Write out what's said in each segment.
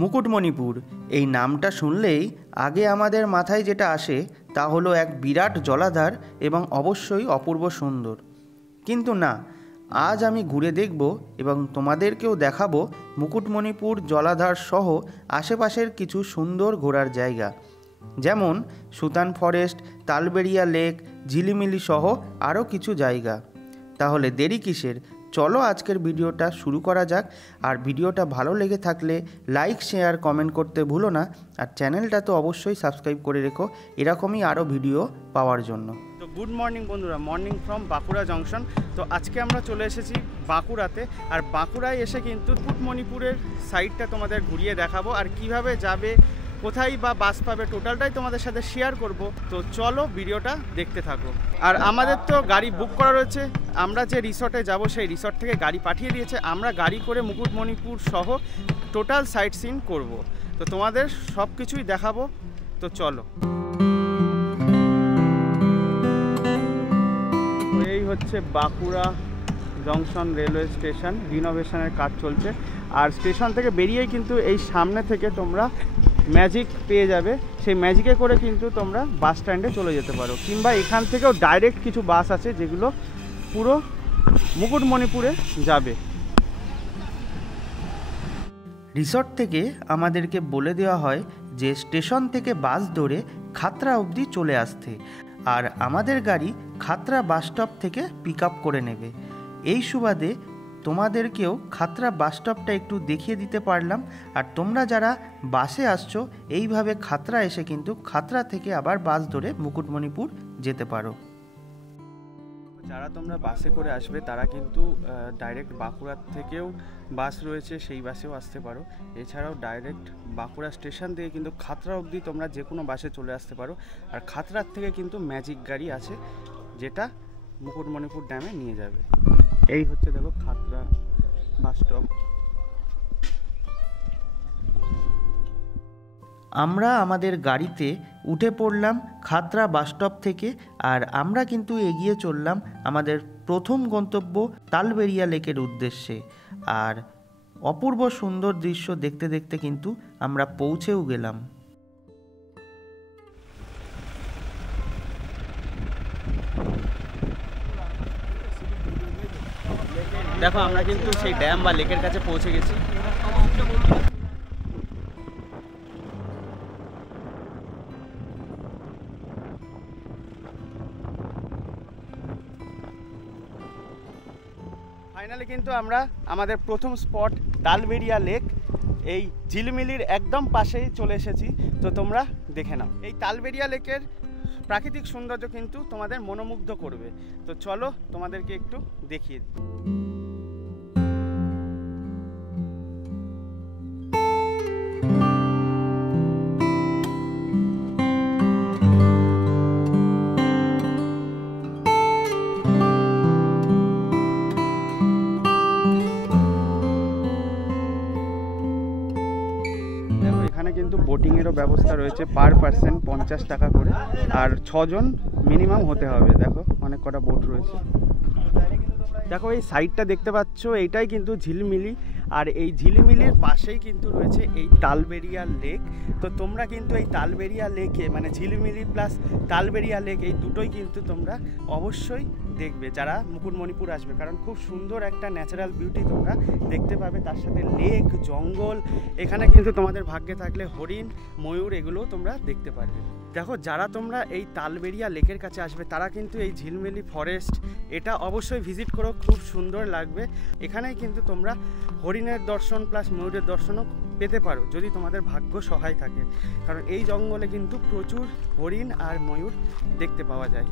মুকুটমণিপুর এই নামটা শুনলেই আগে আমাদের মাথায় যেটা আসে তা হলো এক বিরাট জলাধার এবং অবশ্যই অপূর্ব সুন্দর। কিন্তু না, আজ আমি ঘুরে দেখব এবং তোমাদেরকেও দেখাবো মুকুটমণিপুর জলাধার সহ আশেপাশের কিছু সুন্দর ঘোরার জায়গা, যেমন সুতান ফরেস্ট, তালবেড়িয়া লেক, ঝিলিমিলি সহ আরও কিছু জায়গা। তাহলে দেরি কিসের, চলো আজকের ভিডিওটা শুরু করা যাক। আর ভিডিওটা ভালো লেগে থাকলে লাইক, শেয়ার, কমেন্ট করতে ভুলো না। আর চ্যানেলটা তো অবশ্যই সাবস্ক্রাইব করে রেখো এরকমই আরও ভিডিও পাওয়ার জন্য। তো গুড মর্নিং বন্ধুরা, মর্নিং ফ্রম বাঁকুড়া জংশন। তো আজকে আমরা চলে এসেছি বাঁকুড়াতে, আর বাঁকুড়ায় এসে কিন্তু মুকুটমণিপুরের সাইডটা তোমাদের ঘুরিয়ে দেখাবো, আর কিভাবে যাবে, কোথায় বা বাস পাবে, টোটালটাই তোমাদের সাথে শেয়ার করব। তো চলো ভিডিওটা দেখতে থাকো। আর আমাদের তো গাড়ি বুক করা রয়েছে, আমরা যে রিসর্টে যাব সেই রিসর্ট থেকে গাড়ি পাঠিয়ে দিয়েছে। আমরা গাড়ি করে মুকুটমণিপুর সহ টোটাল সাইট সিন করব। তো তোমাদের সব কিছুই দেখাবো, তো চলো। এই হচ্ছে বাঁকুড়া জংশন রেলওয়ে স্টেশন, রিনোভেশনের কাজ চলছে। আর স্টেশন থেকে বেরিয়েই কিন্তু এই সামনে থেকে তোমরা ম্যাজিক পেয়ে যাবে, সেই ম্যাজিকে করে কিন্তু তোমরা বাস স্ট্যান্ডে চলে যেতে পারো, কিংবা এখান থেকেও ডাইরেক্ট কিছু বাস আছে যেগুলো পুরো মুকুটমণিপুরে যাবে। রিসর্ট থেকে আমাদেরকে বলে দেওয়া হয় যে স্টেশন থেকে বাস ধরে খাতড়া অবধি চলে আসতে, আর আমাদের গাড়ি খাতড়া বাস স্টপ থেকে পিক আপ করে নেবে। এই সুবাদে তোমাদেরকেও খাতড়া বাস স্টপটা একটু দেখিয়ে দিতে পারলাম। আর তোমরা যারা বাসে আসছো, এইভাবে খাতড়া এসে কিন্তু খাতড়া থেকে আবার বাস ধরে মুকুটমণিপুর যেতে পারো। যারা তোমরা বাসে করে আসবে তারা কিন্তু ডাইরেক্ট বাঁকুড়া থেকেও বাস রয়েছে, সেই বাসেও আসতে পারো। এছাড়াও ডাইরেক্ট বাঁকুড়া স্টেশন থেকে কিন্তু খাতড়া অবধি তোমরা যে কোনো বাসে চলে আসতে পারো। আর খাতড়ার থেকে কিন্তু ম্যাজিক গাড়ি আছে যেটা মুকুটমণিপুর ড্যামে নিয়ে যাবে। এই হচ্ছে দেখো খাতড়া বাস স্টপ। আমরা আমাদের গাড়িতে উঠে পড়লাম খাতড়া বাস স্টপ থেকে, আর আমরা কিন্তু এগিয়ে চললাম আমাদের প্রথম গন্তব্য তালবেড়িয়া লেকের উদ্দেশ্যে। আর অপূর্ব সুন্দর দৃশ্য দেখতে দেখতে কিন্তু আমরা পৌঁছেও গেলাম। দেখো আমরা কিন্তু সেই ড্যাম বা লেকের কাছে পৌঁছে গেছি। ফাইনালি কিন্তু আমরা আমাদের প্রথম স্পট তালবেড়িয়া লেক, এই ঝিলমিলির একদম পাশেই চলে এসেছি। তো তোমরা দেখে নাও, এই তালবেড়িয়া লেকের প্রাকৃতিক সৌন্দর্য কিন্তু তোমাদের মনোমুগ্ধ করবে। তো চলো তোমাদেরকে একটু দেখিয়ে দিই। এখানে কিন্তু বোটিংয়েরও ব্যবস্থা রয়েছে, পার পার্সন 50 টাকা করে, আর 6 জন মিনিমাম হতে হবে। দেখো অনেক কটা বোট রয়েছে। দেখো এই সাইডটা দেখতে পাচ্ছ, এইটাই কিন্তু ঝিলমিলি, আর এই ঝিলিমিলির পাশেই কিন্তু রয়েছে এই তালবেড়িয়া লেক। তো তোমরা কিন্তু এই তালবেড়িয়া লেকে, মানে ঝিলিমিলি প্লাস তালবেড়িয়া লেক, এই দুটোই কিন্তু তোমরা অবশ্যই দেখবে যারা মুকুটমণিপুর আসবে, কারণ খুব সুন্দর একটা ন্যাচারাল বিউটি তোমরা দেখতে পাবে, তার সাথে লেক, জঙ্গল। এখানে কিন্তু তোমাদের ভাগ্যে থাকলে হরিণ, ময়ূর এগুলোও তোমরা দেখতে পারবে। দেখো যারা তোমরা এই তালবেড়িয়া লেকের কাছে আসবে তারা কিন্তু এই ঝিলমিলি ফরেস্ট এটা অবশ্যই ভিজিট করো, খুব সুন্দর লাগবে। এখানেই কিন্তু তোমরা হরিণের দর্শন প্লাস ময়ূরের দর্শনও পেতে পারো যদি তোমাদের ভাগ্য সহায় থাকে, কারণ এই জঙ্গলে কিন্তু প্রচুর হরিণ আর ময়ূর দেখতে পাওয়া যায়।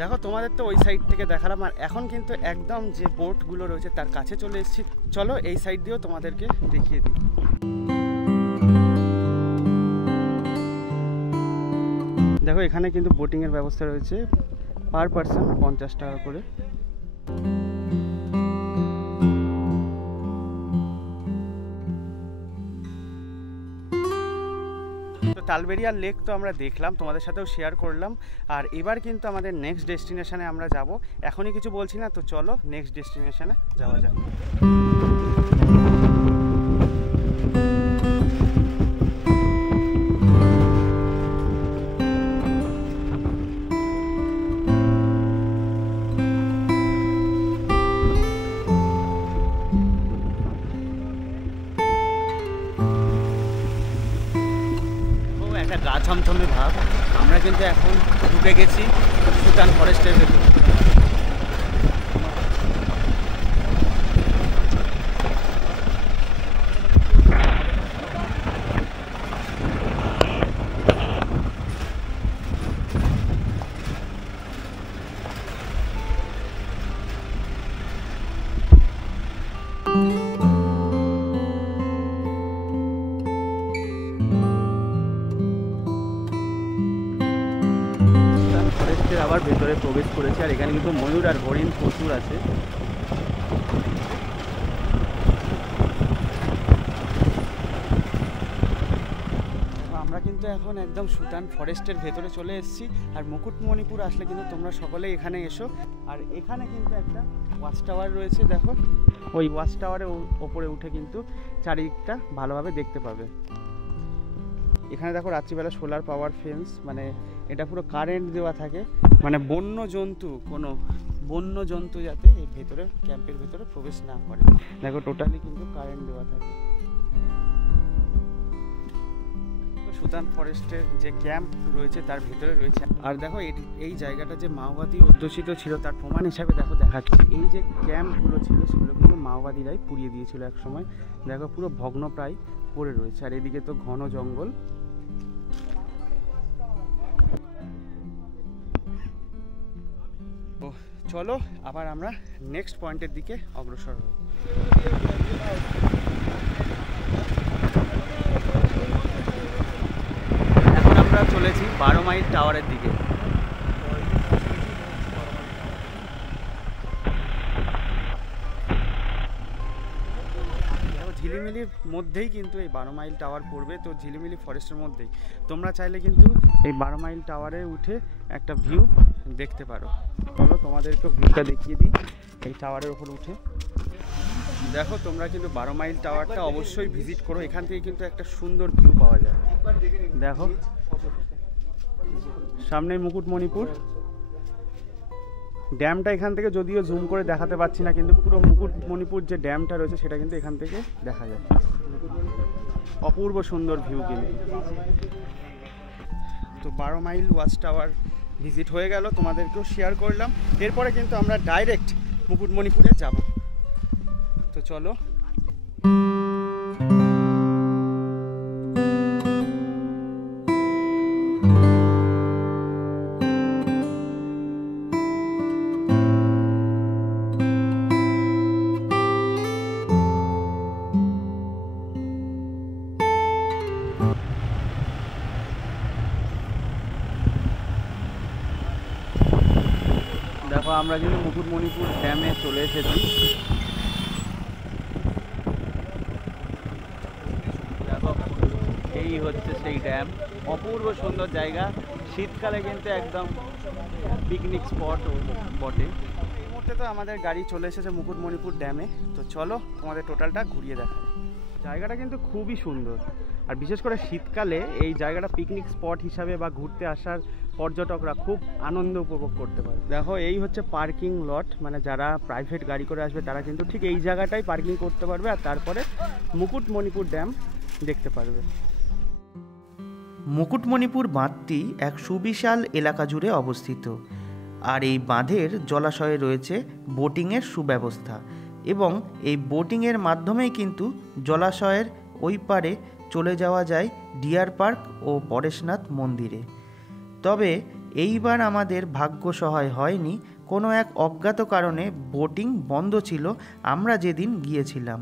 দেখো তোমাদের তো ওই সাইড থেকে দেখালাম, আর এখন কিন্তু একদম যে বোটগুলো রয়েছে তার কাছে চলে এসেছি। চলো এই সাইড দিয়েও তোমাদেরকে দেখিয়ে দিই। দেখো এখানে কিন্তু বোটিংয়ের ব্যবস্থা রয়েছে, পার পার্সন 50 টাকা করে। তো তালবেড়িয়া লেক তো আমরা দেখলাম, তোমাদের সাথেও শেয়ার করলাম। আর এবার কিন্তু আমাদের নেক্সট ডেস্টিনেশনে আমরা যাব। এখনই কিছু বলছি না, তো চলো নেক্সট ডেস্টিনেশনে যাওয়া যাক। গা ছমছমে ভাব। আমরা কিন্তু এখন ঢুকে গেছি সুতান ফরেস্টের ভেতর। আবার ভেতরে প্রবেশ করেছে, আর এখানে কিন্তু ময়ূর আর হরিণ প্রচুর আছে। আমরা কিন্তু এখন একদম সুতান ফরেস্টের ভেতরে চলে এসেছি। আর মুকুটমণিপুর আসলে কিন্তু তোমরা সকলে এখানে এসো। আর এখানে কিন্তু একটা ওয়াচ টাওয়ার রয়েছে, দেখো ওই ওয়াচ টাওয়ারের ওপরে উঠে কিন্তু চারিদিকটা ভালোভাবে দেখতে পাবে। এখানে দেখো রাত্রিবেলা সোলার পাওয়ার ফেন্স, মানে এটা পুরো কারেন্ট দেওয়া থাকে, মানে বন্য জন্তু যাতে এই ভেতরে ক্যাম্পের ভেতরে প্রবেশ না করে। দেখো টোটালি কিন্তু কারেন্ট দেওয়া থাকে। সুতান ফরেস্টের যে ক্যাম্প রয়েছে তার ভেতরে রয়েছে। আর দেখো এই জায়গাটা যে মাওবাদী অধ্যুষিত ছিল তার প্রমাণ হিসাবে দেখো দেখাচ্ছি, এই যে ক্যাম্পগুলো ছিল সেগুলো কিন্তু মাওবাদীরাই পুড়িয়ে দিয়েছিল এক সময়। দেখো পুরো ভগ্নপ্রায় পড়ে রয়েছে। আর এদিকে তো ঘন জঙ্গল। তো চলো আবার আমরা নেক্সট পয়েন্টের দিকে অগ্রসর হই। এখন আমরা চলেছি 12 মাইল টাওয়ারের দিকে। ঝিলিমিলির মধ্যেই কিন্তু এই 12 মাইল টাওয়ার পড়বে, তো ঝিলিমিলি ফরেস্টের মধ্যেই। তোমরা চাইলে কিন্তু এই 12 মাইল টাওয়ারে উঠে একটা ভিউ দেখতে পারো। চলো তোমাদেরকে ভিউটা দেখিয়ে দিই এই টাওয়ারের উপর উঠে। দেখো তোমরা কিন্তু 12 মাইল টাওয়ারটা অবশ্যই ভিজিট করো, এখান থেকে কিন্তু একটা সুন্দর ভিউ পাওয়া যায়। দেখো সামনে মুকুটমণিপুর ড্যামটা, এখান থেকে যদিও জুম করে দেখাতে পাচ্ছি না, কিন্তু পুরো মুকুটমণিপুর যে ড্যামটা রয়েছে সেটা কিন্তু এখান থেকে দেখা যায়। অপূর্ব সুন্দর ভিউ কিন্তু। তো 12 মাইল ওয়াচ টাওয়ার ভিজিট হয়ে গেল, তোমাদেরকেও শেয়ার করলাম। এরপরে কিন্তু আমরা ডাইরেক্ট মুকুটমণিপুরে যাব। তো চলো। দেখো আমরা কিন্তু মুকুটমণিপুর ড্যামে চলে এসেছি। দেখো এই হচ্ছে সেই ড্যাম, অপূর্ব সুন্দর জায়গা। শীতকালে কিন্তু একদম পিকনিক স্পট বটে। এই মুহূর্তে তো আমাদের গাড়ি চলে এসেছে মুকুটমণিপুর ড্যামে। তো চলো তোমাদের টোটালটা ঘুরিয়ে দেখাই। জায়গাটা কিন্তু খুবই সুন্দর, আর বিশেষ করে শীতকালে এই জায়গাটা পিকনিক স্পট হিসাবে বা ঘুরতে আসার পর্যটকরা খুব আনন্দ উপভোগ করতে পারে। দেখো এই হচ্ছে পার্কিং লট, মানে যারা প্রাইভেট গাড়ি করে আসবে তারা কিন্তু ঠিক এই জায়গাটাই পার্কিং করতে পারবে, আর তারপরে মুকুটমণিপুর ড্যাম দেখতে পারবে। মুকুটমণিপুর বাঁধটি এক সুবিশাল এলাকা জুড়ে অবস্থিত, আর এই বাঁধের জলাশয়ে রয়েছে বোটিংয়ের সুব্যবস্থা, এবং এই বোটিংয়ের মাধ্যমেই কিন্তু জলাশয়ের ওই পারে চলে যাওয়া যায় ডিয়ার পার্ক ও পরেশনাথ মন্দিরে। তবে এইবার আমাদের ভাগ্য সহায় হয়নি, কোনো এক অজ্ঞাত কারণে বোটিং বন্ধ ছিল আমরা যেদিন গিয়েছিলাম।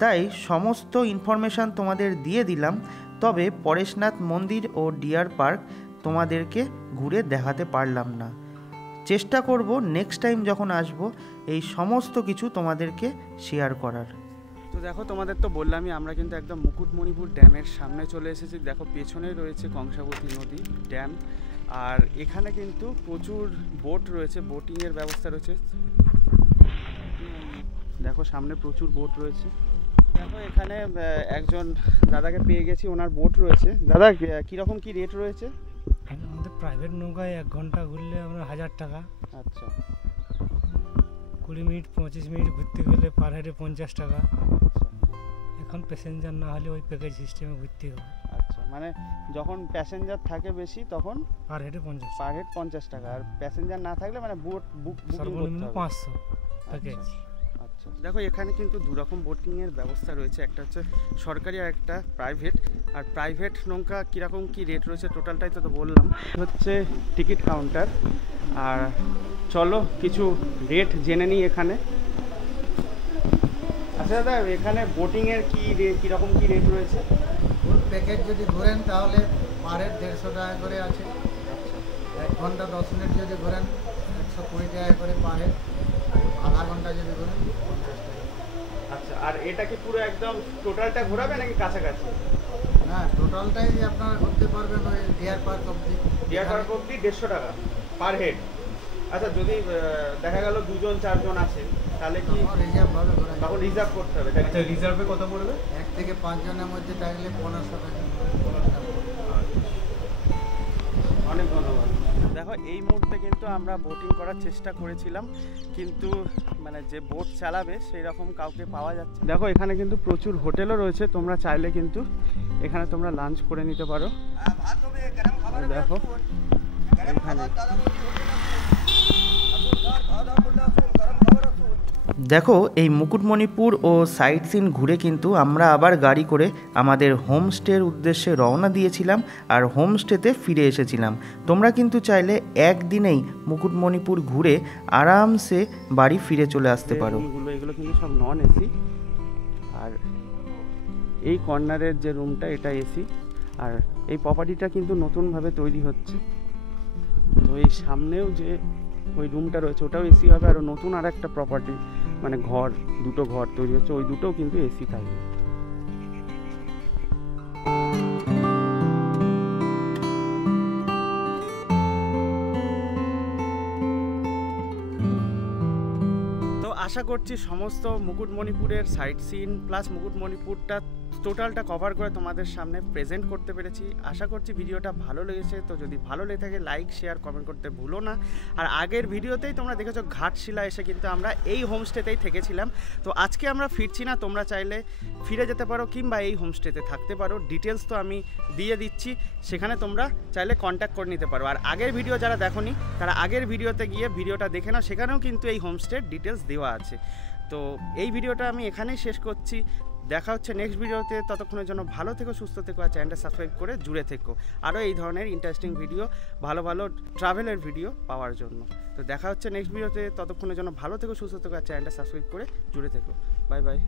তাই সমস্ত ইনফরমেশান তোমাদের দিয়ে দিলাম, তবে পরেশনাথ মন্দির ও ডিয়ার পার্ক তোমাদেরকে ঘুরে দেখাতে পারলাম না। চেষ্টা করব নেক্সট টাইম যখন আসব এই সমস্ত কিছু তোমাদেরকে শেয়ার করার। তো দেখো তোমাদের তো বললামই, আমরা কিন্তু একদম মুকুটমণিপুর ড্যামের সামনে চলে এসেছি। দেখো পেছনে রয়েছে কংসাবতী নদী ড্যাম, আর এখানে কিন্তু প্রচুর বোট রয়েছে, বোটিংয়ের ব্যবস্থা রয়েছে। দেখো সামনে প্রচুর বোট রয়েছে। দেখো এখানে একজন দাদাকে পেয়ে গেছি, ওনার বোট রয়েছে। দাদা কীরকম কী রেট রয়েছে? আমাদের প্রাইভেট নৌকায় 1 ঘন্টা ঘুরলে আমরা 1000 টাকা। আচ্ছা। 20 মিনিট 25 মিনিট ঘুরতে গেলে পার হেডে 50 টাকা। এখন প্যাসেঞ্জার না হলে ওই প্যাকেজ সিস্টেমে ঘুরতে হবে। আচ্ছা, মানে যখন প্যাসেঞ্জার থাকে বেশি তখন পার হেডে 50, পার হেড 50 টাকা, আর প্যাসেঞ্জার না থাকলে মানে বুকিং করতে সর্বনিম্ন হবে। 500 প্যাকেজ। আচ্ছা, দেখো এখানে কিন্তু দুরকম বোটিংয়ের ব্যবস্থা রয়েছে, একটা হচ্ছে সরকারি আর একটা প্রাইভেট। আর প্রাইভেট নৌকা কীরকম কী রেট রয়েছে টোটালটাই তো বললাম। হচ্ছে টিকিট কাউন্টার, আর চলো কিছু রেট জেনে নিই এখানে। আচ্ছা দাদা, এখানে বোটিংয়ের কীরকম কী রেট রয়েছে? ফুল প্যাকেজ যদি ঘোরেন তাহলে পার হেড 150 টাকা করে আছে। 1 ঘন্টা 10 মিনিট যদি ঘোরেন 120 টাকা করে পার হেড। আধা ঘন্টা যদি ঘোরেন 50 টাকা। আচ্ছা, আর এটা কি পুরো একদম টোটালটা ঘোরাবে নাকি কাছাকাছি? না, টোটালটাই আপনারা ঘুরতে পারবেন ওই ডিয়ার পার্ক অবধি। ডিয়ার পার্ক অবধি 150 টাকা পার হেড। আচ্ছা, যদি দেখা গেল 2জন 4জন আছে তাহলে কি রিজার্ভ ভাবে ঘোরা তখন রিজার্ভ করতে হবে? আচ্ছা, রিজার্ভে কত পড়বে? 1 থেকে 5 জনের মধ্যে থাকলে 1500 টাকা। অনেক ধন্যবাদ। দেখো এই মুহূর্তে কিন্তু আমরা বোটিং করার চেষ্টা করেছিলাম, কিন্তু মানে যে বোট চালাবে সেই রকম কাউকে পাওয়া যাচ্ছে। দেখো এখানে কিন্তু প্রচুর হোটেলও রয়েছে, তোমরা চাইলে কিন্তু এখানে তোমরা লাঞ্চ করে নিতে পারো। দেখো এখানে দেখো এই মুকুটমণিপুর ও সাইট সিন ঘুরে কিন্তু আমরা আবার গাড়ি করে আমাদের হোমস্টের উদ্দেশ্যে রওনা দিয়েছিলাম আর হোমস্টেতে ফিরে এসেছিলাম। তোমরা কিন্তু চাইলে একদিনেই মুকুটমণিপুর ঘুরে আরামসে বাড়ি ফিরে চলে আসতে পারো। এগুলো কিন্তু সব নন এসি, আর এই কর্নারের যে রুমটা এটা এসি। আর এই প্রপার্টিটা কিন্তু নতুনভাবে তৈরি হচ্ছে, তো এই সামনেও যে ওই রুমটা রয়েছে ওটাও এসি হবে, আর নতুন আর একটা প্রপার্টি মানে দুটো ঘর তৈরি হচ্ছে, ওই দুটোও কিন্তু এসি থাকবে। তো আশা করছি সমস্ত মুকুটমণিপুরের সাইট সিন প্লাস মুকুটমণিপুরটা টোটালটা কভার করে তোমাদের সামনে প্রেজেন্ট করতে পেরেছি। আশা করছি ভিডিওটা ভালো লেগেছে। তো যদি ভালো লেগে থাকে লাইক শেয়ার কমেন্ট করতে ভুলো না। আর আগের ভিডিওতেই তোমরা দেখেছো ঘাটশিলা এসে কিন্তু আমরা এই হোমস্টেতেই থেকেছিলাম। তো আজকে আমরা ফিরছি না, তোমরা চাইলে ফিরে যেতে পারো কিংবা এই হোমস্টেতে থাকতে পারো। ডিটেলস তো আমি দিয়ে দিচ্ছি, সেখানে তোমরা চাইলে কন্ট্যাক্ট করে নিতে পারো। আর আগের ভিডিও যারা দেখোনি তারা আগের ভিডিওতে গিয়ে ভিডিওটা দেখে নাও, সেখানেও কিন্তু এই হোমস্টের ডিটেলস দেওয়া আছে। তো এই ভিডিওটা আমি এখানেই শেষ করছি। দেখা হচ্ছে নেক্সট ভিডিওতে। ততক্ষণের জন্য ভালো থেকো, সুস্থ থেকো, আর চ্যানেলটা সাবস্ক্রাইব করে জুড়ে থেকো আরও এই ধরনের ইন্টারেস্টিং ভিডিও, ভালো ভালো ট্রাভেলের ভিডিও পাওয়ার জন্য। তো দেখা হচ্ছে নেক্সট ভিডিওতে। ততক্ষণের জন্য ভালো থেকো, সুস্থ থেকো, আর চ্যানেলটা সাবস্ক্রাইব করে জুড়ে থেকো। Bye bye.